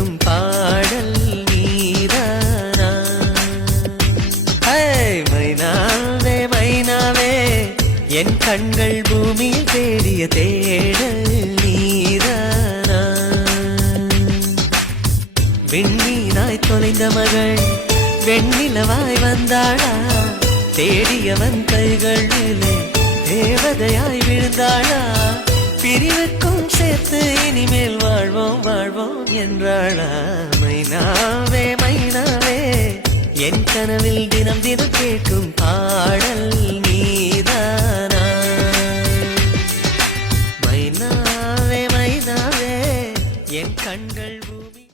கேட்கும் பாடல் நீதானா? மைனாவே மைனாவே என் கண்கள் பூமியில் தேடிய தேடல் நீதானா? விண்மீனாய் தொலைந்த மகள் வெண்ணிலவாய் வந்தாளா? தேடியவன் கைகளிலே தேவதையாய் விழுந்தாளா? பிரிவுக்கும் சேர்த்து இனிமேல் வாழ்வோம் வாழ்வோம் என்றாளா? மைனாவே மைனாவே என் கனவில் தினம் தினம் கேட்கும் பாடல் நீதான்.